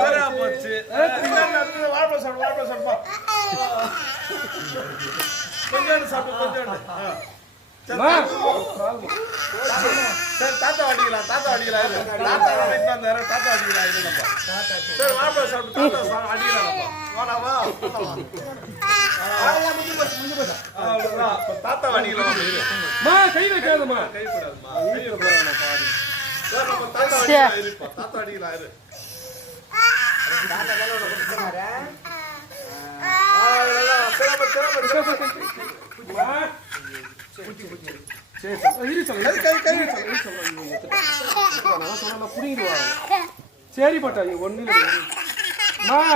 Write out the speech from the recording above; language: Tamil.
சரியா போச்சு. வாழைப்பழம் சாப்பிடுப்பா. கொஞ்சோண்டு சாப்பிடு கொஞ்சோண்டு. சரி தாத்தா அடிக்கலாம். தாத்தா அடிக்கலாம். சரி வாழைப்பழம் சாப்பிட்டு தாத்தா அடிக்கலாம். வாடாவா தாத்தா அடிக்கலாம். கை வைக்காதம்மா. கை கூடாதுமா. கை வைக்க பாரு. சரி நம்ம தாத்தா அடிக்கலாம். இருப்பா தாத்தா அடிக்கலாம். இரு தாத்தா கலோட கொடுத்துறாரே. சரி பட்டா ஒண்ணு அம்மா